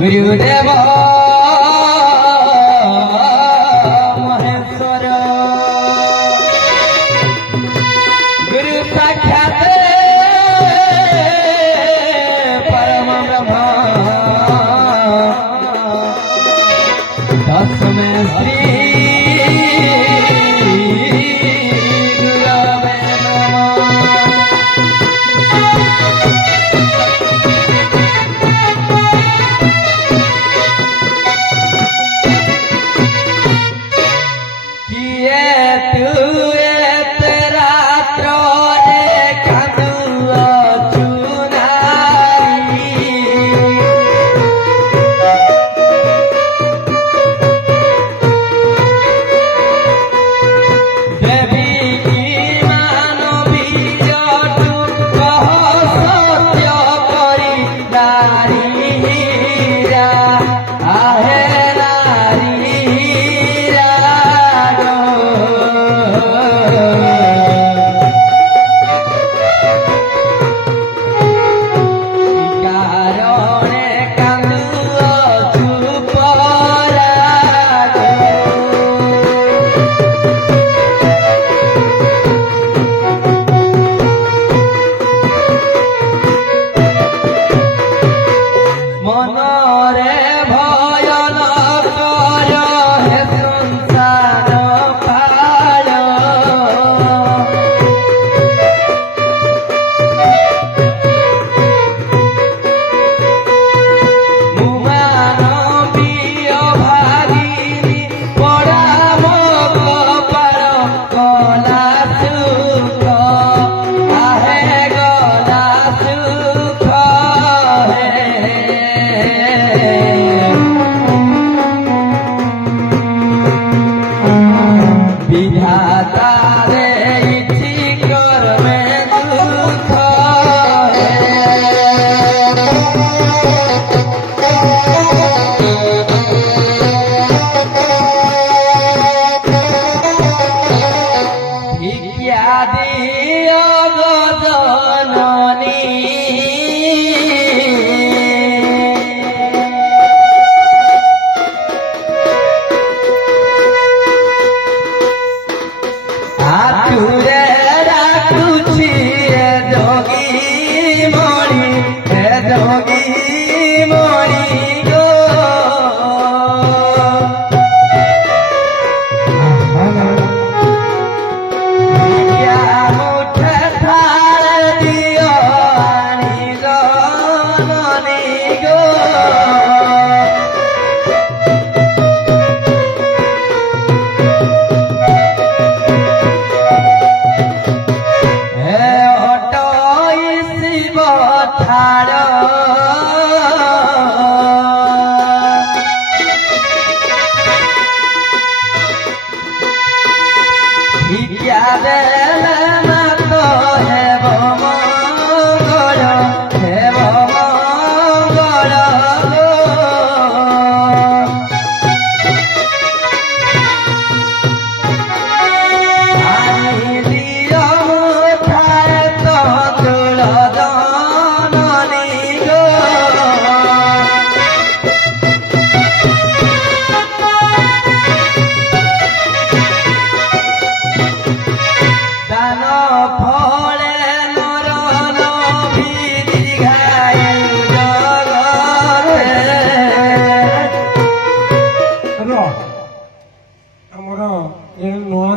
गुरुदेव महेश्वर गुरु साक्षात परम ब्रह्म तस्मै श्री गुरवे नमः।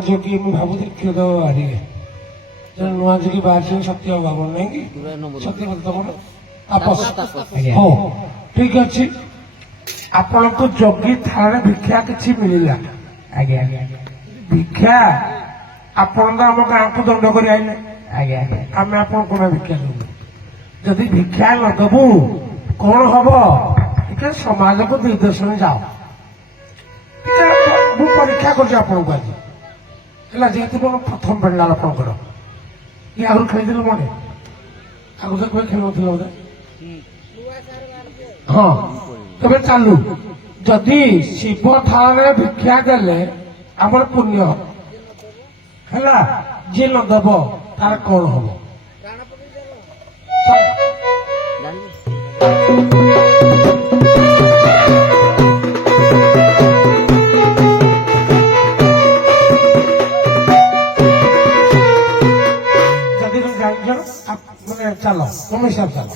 जोगी भावुती क्षुद हारिए नुआ जोगी बाहर शक्ति अभाव नहीं कि शक्ति बोलते तुम ଆପସ ଆଜ୍ଞା। ହଉ ଠିକ ଅଛି ଆପଣଙ୍କୁ ଯୋଗୀ ଥାଳରେ ଭିକ୍ଷା କିଛି ମିଳିଲା ଆଜ୍ଞା ଆଜ୍ଞା ଭିକ୍ଷା ଆପଣ ତ ଆମ ଗାଁକୁ ଦଣ୍ଡ କରି ଆଇଲେ ଆଜ୍ଞା ଆମେ ଆପଣଙ୍କୁ ନା ଭିକ୍ଷା ଦେବୁ ଯଦି ଭିକ୍ଷା ନ ଦେବୁ କଣ ହବ ଟିକେ ସମାଜକୁ ଦିଗ୍ଦର୍ଶନ ଯାଅ ଟିକେ ମୁଁ ପରୀକ୍ଷା କରୁଛି ଆପଣଙ୍କୁ ଆଜି ହେଲା ଯେହେତୁ ମୋର ପ୍ରଥମ ପେଣ୍ଡାଲ ଆପଣଙ୍କର ଇଏ ଆଗରୁ ଖେଳିଥିଲେ ମନେ ଆଗରୁ ତ କେବେ ଖେଳୁନଥିଲା ବୋଧେ ହଁ ତେବେ ଚାଲୁ ଯଦି ଶିବ ଥାଳରେ ଭିକ୍ଷା ଦେଲେ ଆମର ପୁଣ୍ୟ ହେଲା ଯିଏ ନ ଦେବ ତାର କଣ ହବ ଯଦି তুমি ଜାଣିଛ ମାନେ ଚାଲ ତମ ହିସାବ ଚାଲ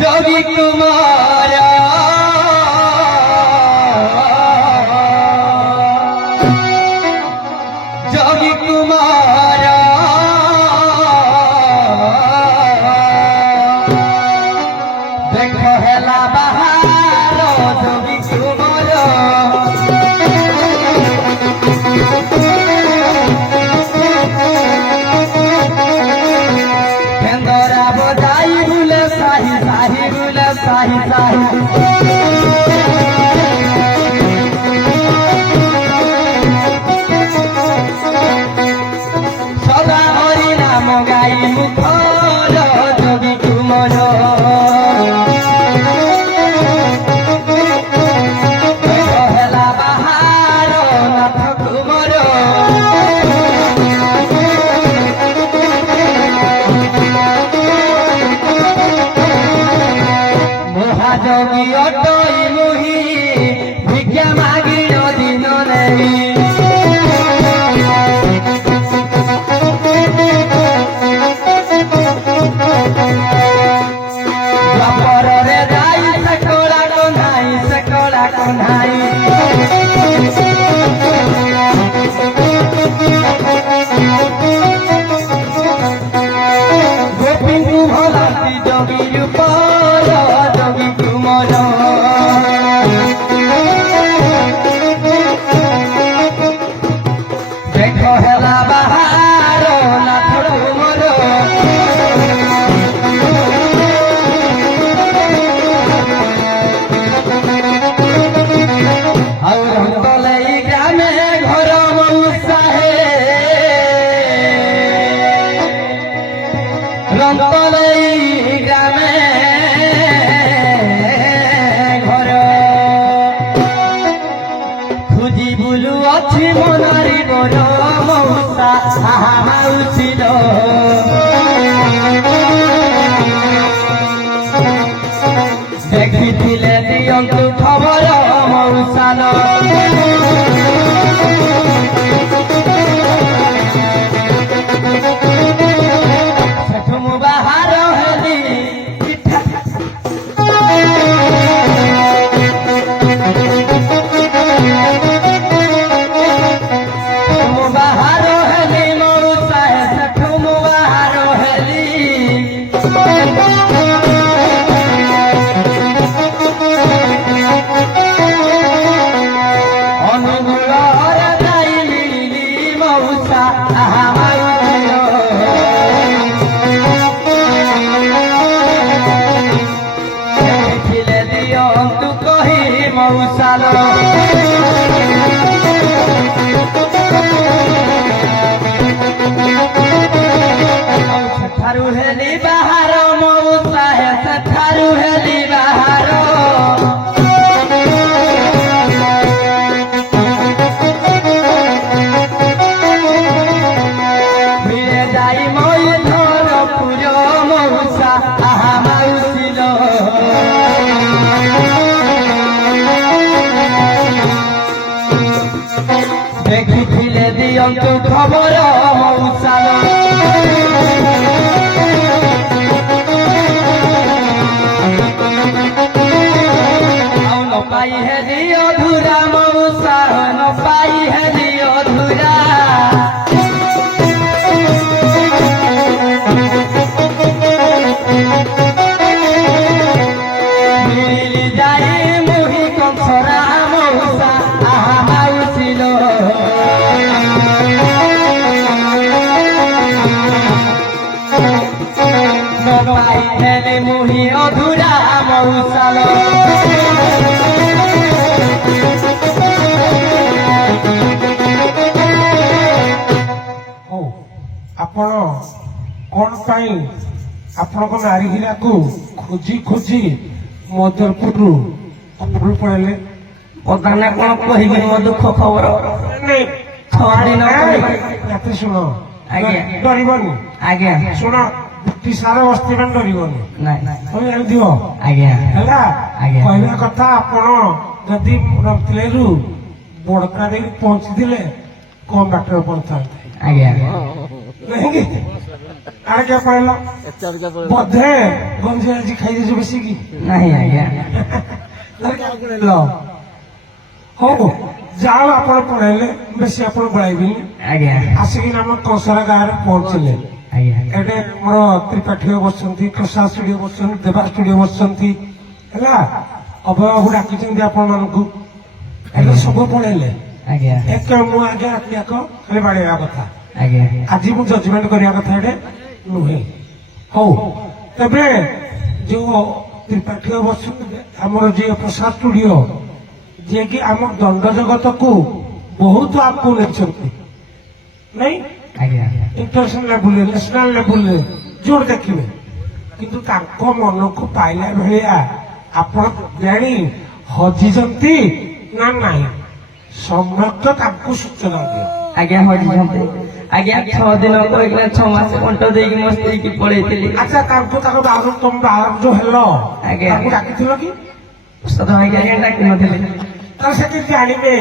যোগী কুমার যোগী কুমার দেখ হেলা বাহার যোগী কুমার কেন্দরা বজাই বুলে সাহি সাহি বুলে সাহি সাহি সদা হরি নাম গাই মুখর যোগী কুমর হেলা বাহার নাথ কুমর মহাযোগী অটই মুহি ভিক্ষা মাগি দিন নেই বাপরে যাই সকলা কন্ধাই গোপীଙ୍କୁ ভলাতি যোগী উপর যোগী কুমর দেখ হেলা বাহার নাথ কুমর ଆଉ ରନ୍ତଲେଇ ଗ୍ରାମେ ଘର ମଉସାହେ ରନ୍ତଲେଇ ଗ୍ରାମେ ଘର খুঁজি বুলু ଅଛି মনারি বড় মৌসা আহা মাউসির ଦେଖିଥିଲେ ଦିଅନ୍ତୁ ଖବର ମଉସାନ ସେଠୁ ମୁଁ ବାହାର ହେଲି ମୁଁ ବାହାର ହେଲି ମଉସା ସେଠୁ ମୁଁ ବାହାର ହେଲି ଅନୁଗୁଳରେ ଯାଇ ମିଳିଲି ମଉସା ଆହା ଦେଖିଥିଲେ ଦିଅନ୍ତୁ କହି ମଉସାଲ ସେଠାରୁ ହେଲି ବାହାର ମଉସା ସେଠାରୁ ହେଲି ବାହାର ফিরে যাই ময়ূরপুর মৌসা আহা মাউসিল ଦିଅନ୍ତୁ ଖବର ମଉସାଲ ଆଉ ନ ପାଇ ହେଲି ଅଧୁରା ମଉସା ନ ପାଇ ହେଲି ଅଧୁରା ମିଳି ଯାଇ ମୁହିଁ କଂସରା ମଉସା ଆହା ମାଉସିଲ ନ ପାଇ ହେଲି ମୁହିଁ ଅଧୁରା ମଉସାଲ ହଉ ଆପଣ କଣ ପାଇଁ ଆପଣଙ୍କ ନାରୀ ହୀରାକୁ ଖୋଜି ଖୋଜି ମଦରପୁରରୁ ଅମରୁଲ ପଳେଇଲେ? ପ୍ରଧାନ କଣ କହିବି ମୋ ଦୁଃଖ ଖବର ଛଅ ଦିନ ରାତି ଶୁଣ ଆଜ୍ଞା। ଡରିବନି ଆଜ୍ଞା ଶୁଣ ସାର ବସ୍ତି ପାଇଁ ଡରିବନି ନାଇଁ ନାଇଁ ତମେ ଜାଣିଥିବ ଆଜ୍ଞା ହେଲା ଆଜ୍ଞା। କହିବା କଥା ଆପଣ ଯଦି ରଖିଲେରୁ ବଡକା ଦେଇକି ପହଞ୍ଚିଥିଲେ କମ ବାଟରେ ପହଞ୍ଚିଥାନ୍ତେ ଆଜ୍ଞା ନାଇଁକି ଆରେ କିଏ କହିଲ ବୋଧେ ଗଞ୍ଜି ଆଜି ଖାଇଦେଇଛୁ ବେଶିକି ନାହିଁ ଆଜ୍ଞା ହଉ ଯାଉ ଆପଣ ପଳେଇଲେ ବେଶୀ ଆପଣ ପଳାଇବିନି ଆଜ୍ଞା ଆସିକିନା ଆମ କଂସରା ଗାଁରେ ପହଞ୍ଚିଲେ ଆଜ୍ଞା ଏଠି ଆମର ତ୍ରିପାଠୀ ବସିଛନ୍ତି ପ୍ରସାଦ ଷ୍ଟୁଡିଓ ବସିଛନ୍ତି ଦେବା ଷ୍ଟୁଡିଓ ବସିଛନ୍ତି ହେଲା ଅଭୟକୁ ଡାକିଛନ୍ତି ଆପଣ ମାନଙ୍କୁ ଏବେ ସବୁ ପଳେଇଲେ ଆଜ୍ଞା ଏକ ମୁଁ ଆଜ୍ଞା ରାତିଯାକ ଖାଲି ବାଡେଇବା କଥା ଆଜ୍ଞା ଆଜି ମୁଁ ଜଜମେଣ୍ଟ କରିବା କଥା ଏଠି ନୁହେଁ ହଉ ତେବେ ଯୋଉ ତ୍ରିପାଠୀ ବସିଛନ୍ତି ଆମର ଯିଏ ପ୍ରସାଦ ଷ୍ଟୁଡିଓ ଯିଏକି ଆମ ଦଣ୍ଡ ଜଗତକୁ ବହୁତ ଆଗକୁ ନେଇଛନ୍ତି ନାଇଁ ଆଜ୍ଞା ଇଣ୍ଟରନ୍ୟାସନାଲ ଲେବୁଲରେ ନ୍ୟାସନାଲ ଲେବୁଲରେ ଯୋଉଠି ଦେଖିବେ କିନ୍ତୁ ତାଙ୍କ ମନକୁ ପାଇଲା ଭଳିଆ ଆପଣ ଜାଣି ହଜିଛନ୍ତି ନା ନାହିଁ ସମ୍ୟକ ତାଙ୍କୁ ସୂଚନା ଦିଅ ଆଜ୍ଞା ହଜିଛନ୍ତି ଆଜ୍ଞା 6 ଦିନ କହିକିନା 6 ମାସ କଣ୍ଟ ଦେଇକି ମୋ ସ୍ତ୍ରୀକି ପଳେଇଥିଲି ଆଚ୍ଛା ତାଙ୍କୁ ତାଙ୍କ ବାହାର ତମ ବାହାର ଯୋଉ ହେଲ ଆଜ୍ଞା। ତାଙ୍କୁ ଡାକିଥିଲ କି ସତ ଭାଇକି ଆଜ୍ଞା ଡାକିନଥିଲି ତାହେଲେ ସେଠି ଜାଣିବେ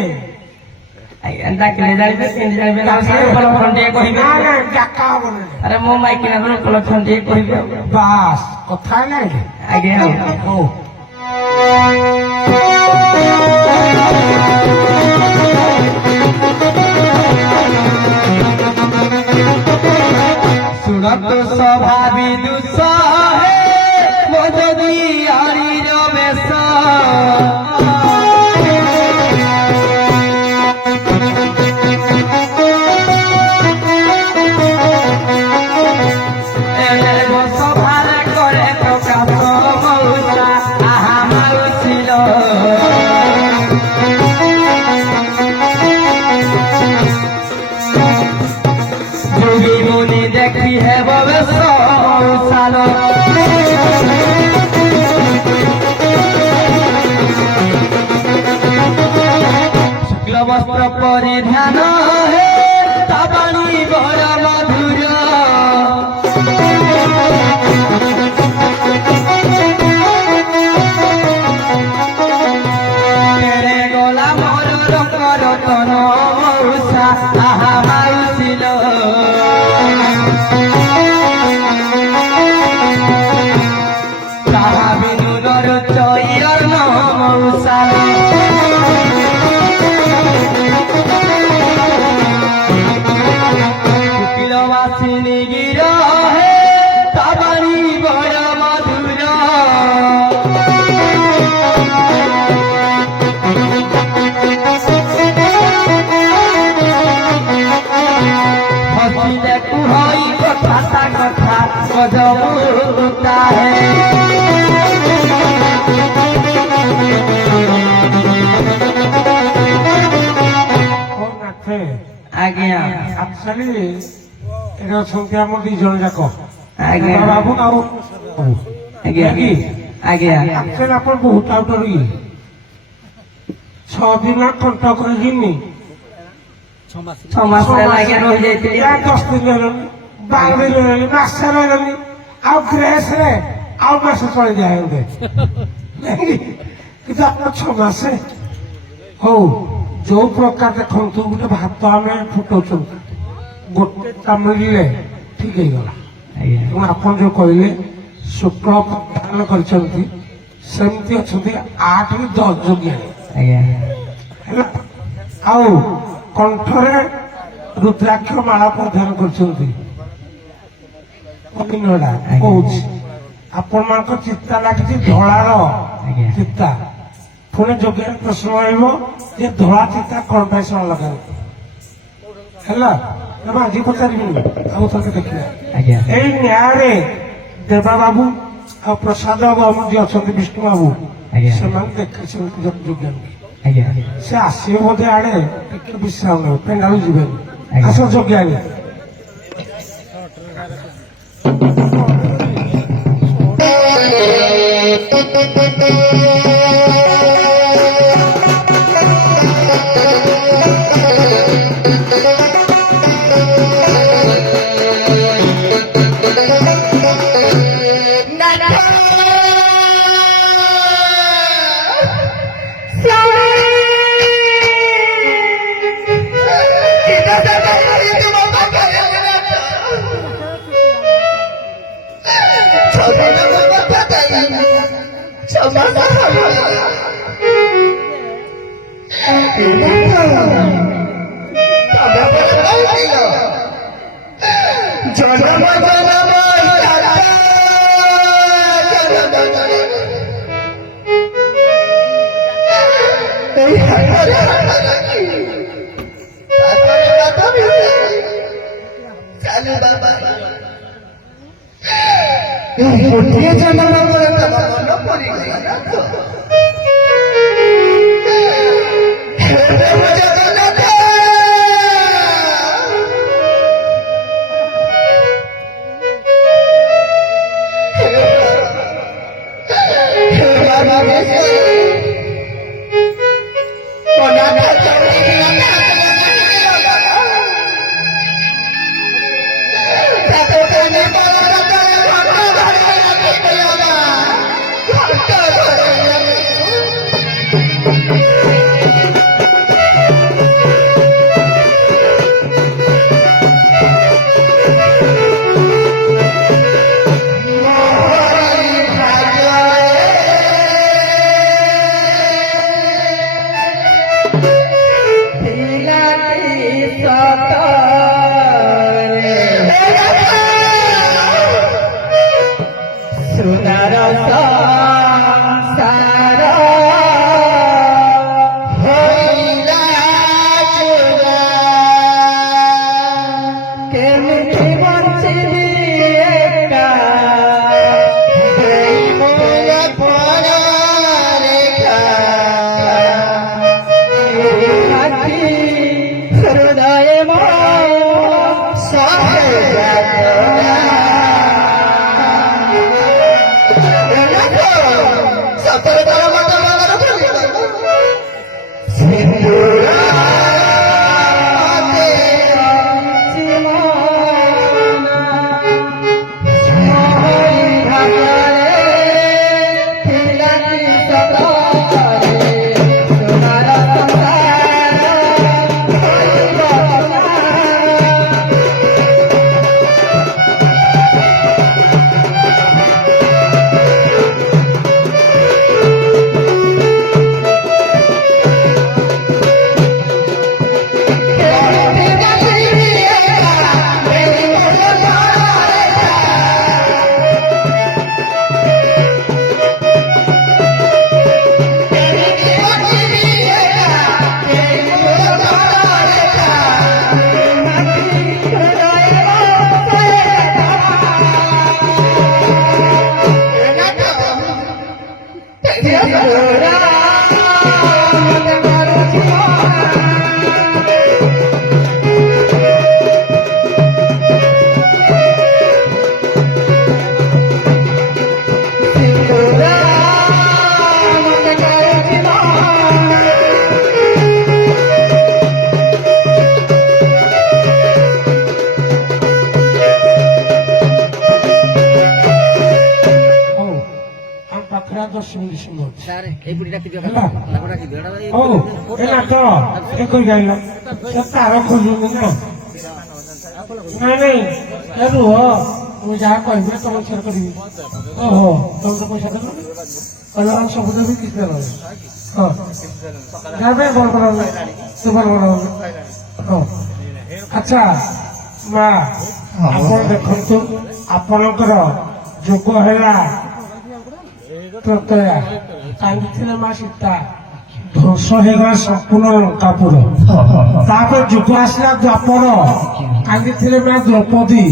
ଆଜ୍ଞା ଡାକିଲେ ଜାଣିବେ କେମିତି ଜାଣିବେ ନା କଲକ୍ଷଣ ଟିକେ କହିବେ ନା ନା ଡାକା ହବନି ଆରେ ମୋ ମାଇକିନା ଘର କଲକ୍ଷଣ ଟିକେ କହିବେ ଆଉ। ବାସ୍ କଥା ହେଲା ଏଠି ଆଜ୍ଞା ହଉ ଶୁଣନ୍ତୁ ସ୍ୱଭାବି ଦୁଃସହେ ମୋ ଯଦି ଆରିର ବେଶ ସଭାରେ করে প্রকাশ মৌসা আহা মাউছিল যোগী মুনি দেখি হেব বেশ মৌসাল শুক্ল বস্ত্র পরিধান হে তাবাণী বড় মধুর তেরে গোলা মোর রতন মৌসা আহা মাউছিল তাহা বিনু নর চৈর মৌসাল কুকিলবাসিনী গির হে তাবাণী বড় মধুর হসিলে কুহই কথাটা কথা গজবুতা হে ହଉ ନାଥେ ଆଜ୍ଞା ଆକ୍ଚୁଆଲି ଏଠି ଅଛନ୍ତି ଆମର 2 ଜଣ ଯାକ ଆଜ୍ଞା ବାବୁ ଆଉ ଆଜ୍ଞା ଆଜ୍ଞା ଆକ୍ଚୁଆଲି ଆପଣ ବହୁତ ଆଉଟର ଇଏ 6 ଦିନ କଣ୍ଟ କରିକିନି 6 ମାସ ଲାଗି ରହିଯାଇଥିଲି 10 ଦିନ ରହିଲନି 12 ଦିନ ରହିଲନି ମାସେ ରହିଲନି ଆଉ ଗ୍ରେସରେ ଆଉ ମାସେ ଚଳି ଯାଆନ୍ତେ କିନ୍ତୁ ଆପଣ 6 ମାସେ ହଉ ଯୋଉ ପ୍ରକାର ଦେଖନ୍ତୁ ଗୋଟେ ଭାତ ଆମେ ଫୁଟଉଛୁ ଗୋଟେ ଚାମୁଡ଼ିଲେ ଠିକ ହେଇଗଲା। ଆଜ୍ଞା ଏବଂ ଆପଣ ଯୋଉ କହିଲେ ଶୁକ୍ଳ ପ୍ରଦାନ କରିଛନ୍ତି ସେମିତି ଅଛନ୍ତି 8 ରୁ 10 ଯୋଗ୍ୟାଣୀ ଆଜ୍ଞା ହେଲା। ଆଉ କଣ୍ଠରେ ରୁଦ୍ରାକ୍ଷ ମାଳା ପ୍ରଦାନ କରିଛନ୍ତି। ଅଭିନୟଟା କହୁଛି ଆପଣମାନଙ୍କ ଚିତା ଲାଗିଛି ଧଳାର ଆଜ୍ଞା ଚିତା। ପୁଣି ଯୋଗ୍ୟାଣୀ ପ୍ରଶ୍ନ ରହିବ ଯେ ଧଳା ଚିତା କଣ ପାଇଁ ସେମାନେ ଲଗାନ୍ତି ହେଲା। ଆମେ ଆଜି ପଚାରିବିନି ଆଉ ଥରେ ଦେଖିବା। ଆଜ୍ଞା ଏଇ ନ୍ୟାୟରେ ଦେବା ବାବୁ ଆଉ ପ୍ରସାଦ ବାବୁ ଆମର ଯିଏ ଅଛନ୍ତି ବିଷ୍ଣୁ ବାବୁ ଆଜ୍ଞା ସେମାନେ ଦେଖିଛନ୍ତି ଯୋଗ୍ୟାଣୀ। ଆଜ୍ଞା ସେ ଆସିବେ ବୋଧେ ଆଡେ ଟିକେ ବିଶ୍ରାମ ନେବେ ପେଣ୍ଡାରୁ ଯିବେନି। ଆଜ୍ଞା। ଆସ ଯୋଗ୍ୟାଣୀ। ଗୋଟିଏ ଜନ୍ମ ପରେ ତମ ମନ ପଡ଼ିଗଲା ତ ଜଗନ୍ନାଥ ମିଶିଙ୍ଗ ଅଛି ସାର୍ ଏଇ ବୁଢୀ ଡାକି ଦିଅ ହେଲା ତାକୁ ଡାକି ଦିଅ ଓ ଏ ନାଟ ଏ କହି ଯାଇଲ ସେ ତାର ଖୋଜୁନି ନା ନାଇଁ ନାଇଁ ଏ ରୁହ ମୁଁ ଯାହା କହିବି ତମ ଇଚ୍ଛା କରିବି ଓହୋ ତମେ ତ ପଇସା ଦେଲ କହିଲା ସବୁ ଦେବି କିଛି ଦେଲ ହଁ ଯାହା ପାଇଁ ବଡ଼ ବଡ଼ ତୁ ବଡ଼ ବଡ଼ ହଁ ଆଚ୍ଛା ମା ଆପଣ ଦେଖନ୍ତୁ ଆପଣଙ୍କର ଯୋଗ ହେଲା ପ୍ରତ୍ୟୟ କାନ୍ଦିଥିଲେ ମା ସୀତା ଧ୍ୱଂସ ହେଇଗଲା ସମ୍ପୂର୍ଣ୍ଣ ଲଙ୍କାପୁର ତାପରେ ଯୁଗ ଆସିଲା ଦ୍ୱାପର କାନ୍ଦିଥିଲେ ମା ଦ୍ରୌପଦୀ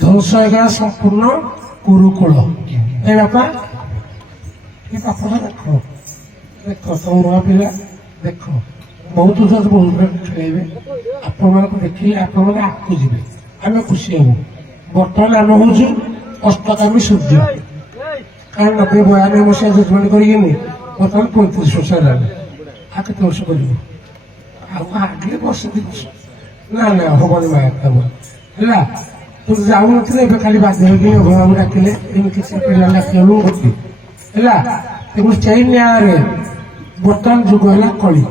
ଧ୍ୱଂସ ହେଇଗଲା ସମ୍ପୂର୍ଣ୍ଣ କୁରୁକୁଳ ଏ ବାପା ଏ ବାପା ଦେଖ ଦେଖ ତମ ନୂଆ ପିଲା ଦେଖ ବହୁତ ଯଦି ବହୁତ ଖେଳେଇବେ ଆପଣମାନଙ୍କୁ ଦେଖିଲେ ଆପଣମାନେ ଆଗକୁ ଯିବେ ଆମେ ଖୁସି ହେବୁ ବର୍ତ୍ତମାନ ଆମେ ହଉଛୁ ଅଷ୍ଟଗାମୀ ସୂର୍ଯ୍ୟ କାରଣ 90-92 ମସିହା ଜଜମେଣ୍ଟ କରିକିନି ବର୍ତ୍ତମାନ 35 ବର୍ଷ ହେଲାଣି ଆଉ କେତେ ବର୍ଷ କରିବୁ ଆଉ ଆଗେ ବର୍ଷ 2 ବର୍ଷ ନା ନା ହବନି ମା ହେଲା ତୁ ଯାଉନଥିଲେ ଏବେ ଖାଲି ବାଧ୍ୟ ହେଇକି ଅଭିଭାବକ ଡାକିଲେ ଏମିତି କିଛି ପିଲା ଡାକିବାକୁ ଗତି ହେଲା ତେଣୁ ସେଇ ନ୍ୟାୟରେ ବର୍ତ୍ତମାନ ଯୁଗ ହେଲା କଳି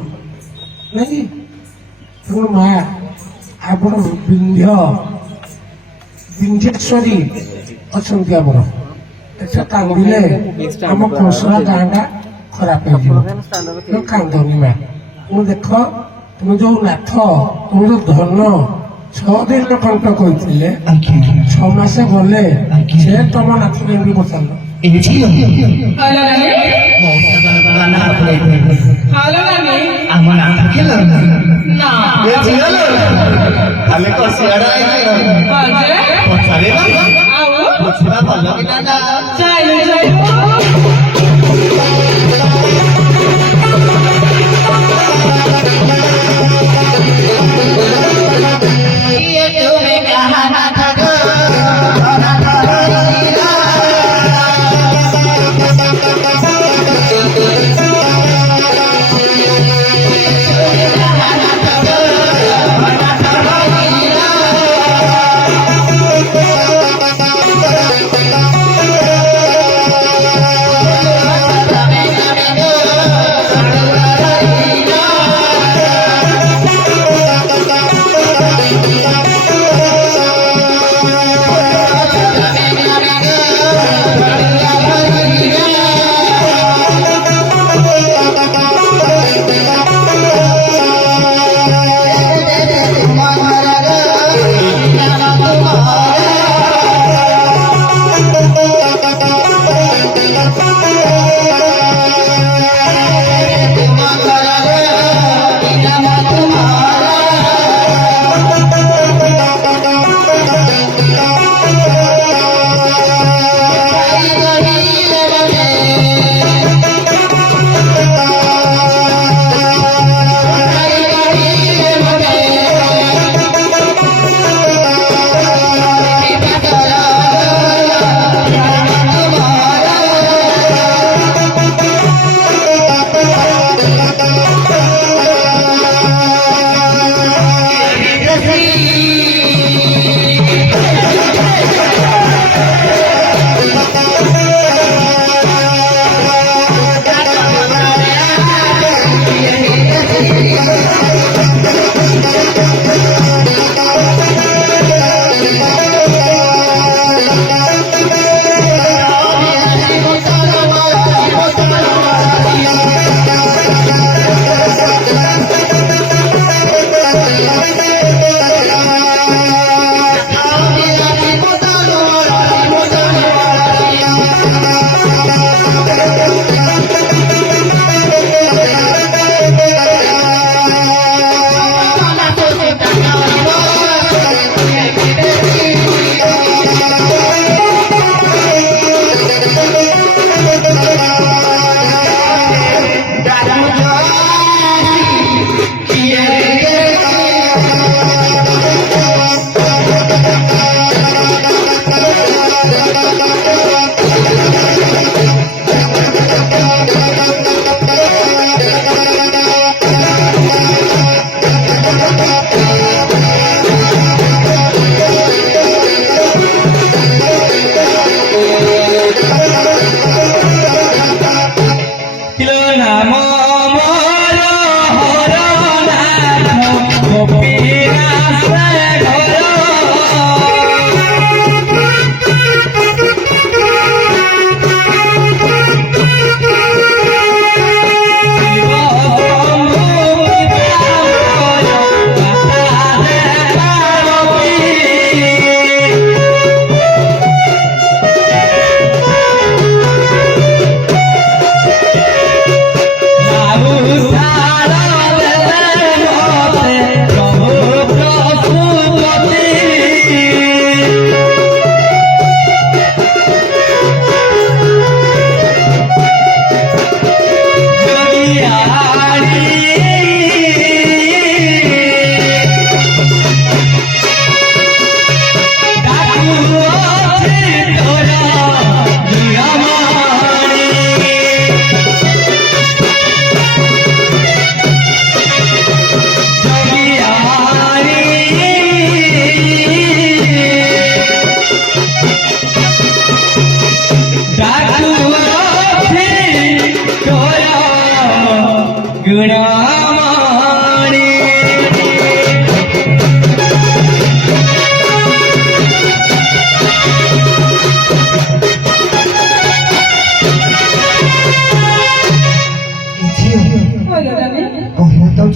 ନାଇଁ ତେଣୁ ମା ଆପଣ ବିନ୍ଧ୍ୟେଶ୍ୱରୀ ଅଛନ୍ତି ଆମର ଏଟା କାନ୍ଦିଲେ ଆମ କୌଶଳ ଗାଁଟା ଖରାପ ହେଇଯିବ ତେଣୁ କାନ୍ଦନି ମା ମୁଁ ଦେଖ ତୁମେ ଯୋଉ ନାଥ ତୁମେ ଯୋଉ ଧନ 6 ଦିନ କଣ୍ଟ କହିଥିଲେ 6 ମାସ ଗଲେ ସେ ତମ ନାଥ କେମିତି ପଚାରିଲ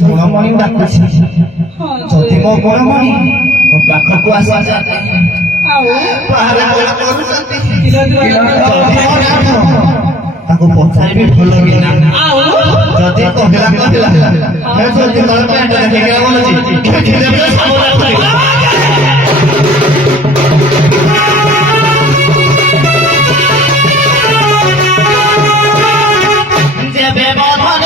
ଗୁଣମଣି ଡାକୁଛି ଯଦି ମୋ ଗୁଣମଣି ମୋ ପାଖକୁ ଆସନ୍ତି ବାହାରେ କରୁଛନ୍ତି ତାକୁ ପଚାରିବି ଭଲ କି ନା ଯଦି କହିଲା ଯଦି ତଳେ ପ୍ୟାଣ୍ଟ ଦେଖିକି ଯେବେ ବଧନ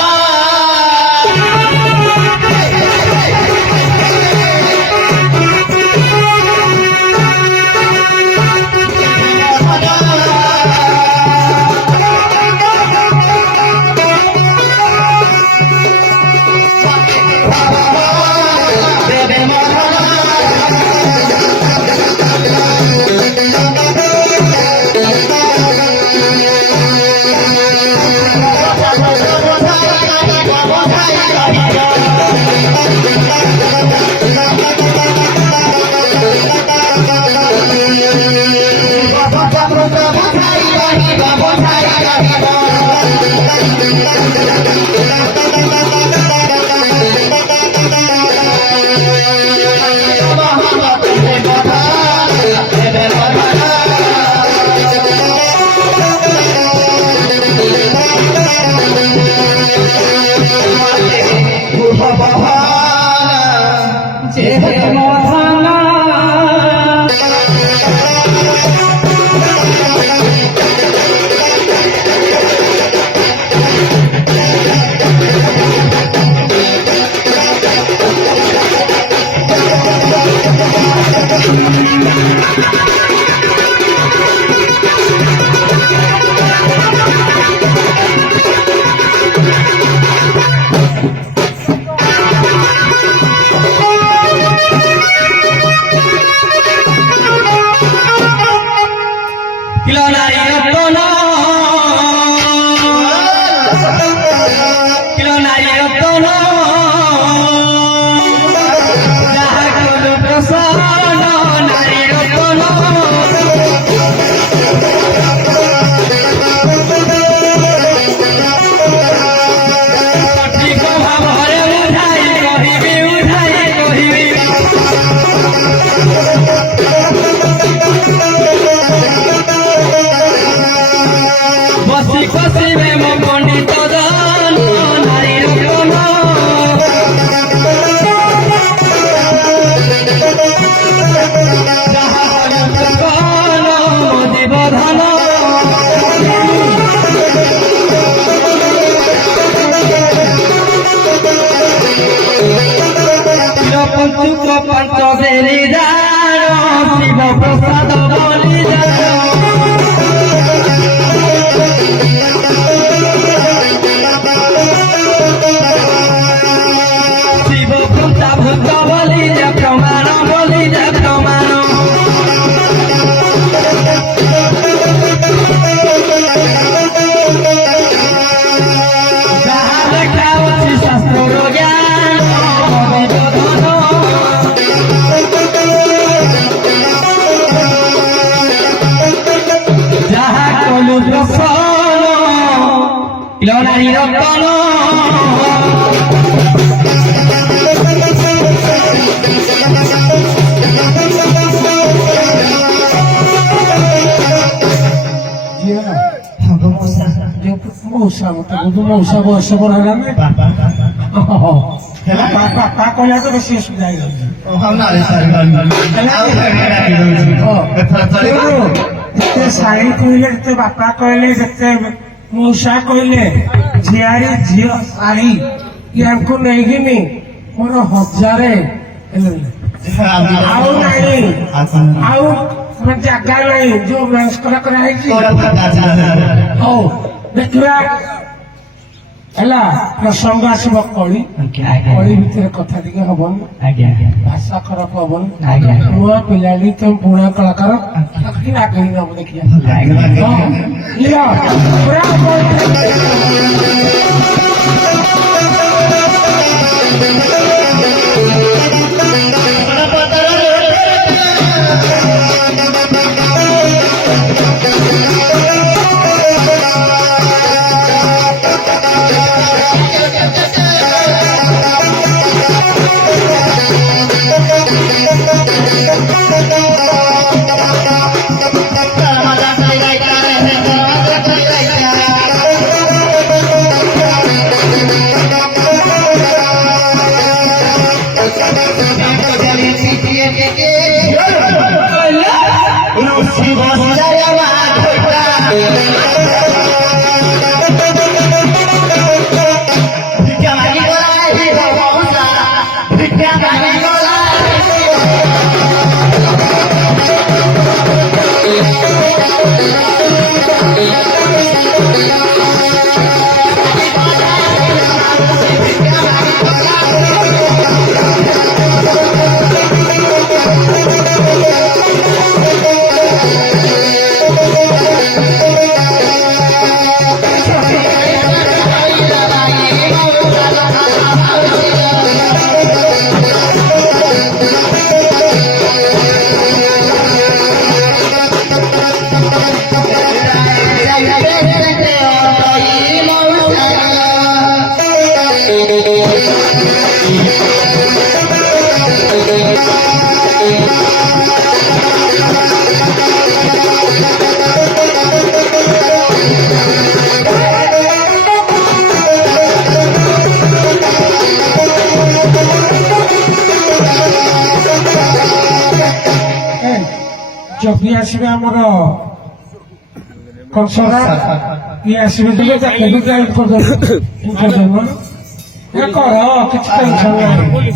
ମଉସା ମଉସା ବୟସ ବଡ ହେଲାନି ବାପା କହିଲା ତ ବେଶୀ ଅସୁବିଧା ହେଇଯାଉଛି ଯେତେ ସାଇ କହିଲେ ଯେତେ ବାପା କହିଲେ ଯେତେ ମଉସା କହିଲେ ଝିଆରୀ ଝିଅ ଶାଢୀ ୟାଙ୍କୁ ନେଇକିନି ମୋର ହଜାରେ ଆଉ ନାହିଁ ଆଉ ଜାଗା ନାହିଁ ଯୋଉ ମସ୍କରା କରାହେଇଛି ହଉ ଦେଖିବା ହେଲା ପ୍ରସଙ୍ଗ ଆସିବ କଳି କଳି ଭିତରେ କଥା ଟିକେ ହବନି ଭାଷା ଖରାପ ହବନି ନୂଆ ପିଲାଟି ତମେ ପୁରୁଣା କଳାକାର ଆଗେଇ ନବ ଦେଖିବା ଜଗି ଆସିବେ ଆମର କଂସରା ଇଏ ଆସିବେ ଟିକେ ଚାକିରି କର କିଛି ଟେନସନ ନାହିଁ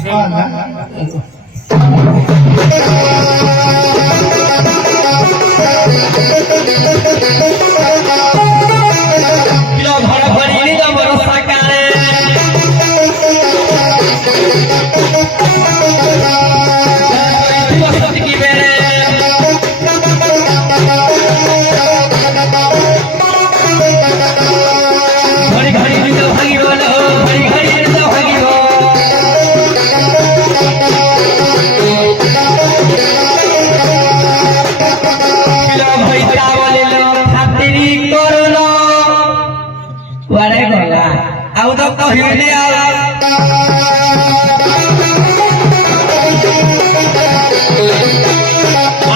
ଆଉ ତ କହିଲି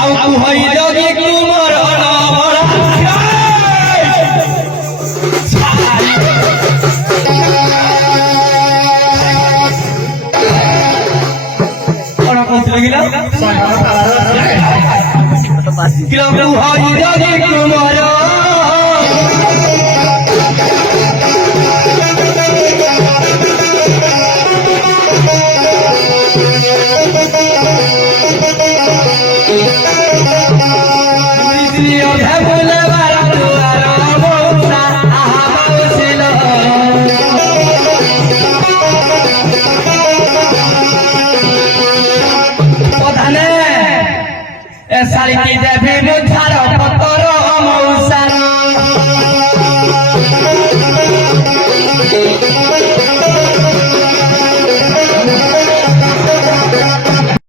ଆଉ ହଇଲ କି ମୋର କଣ କହୁଥିଲେ କିଲୋ ହଇଲ କି ମୋର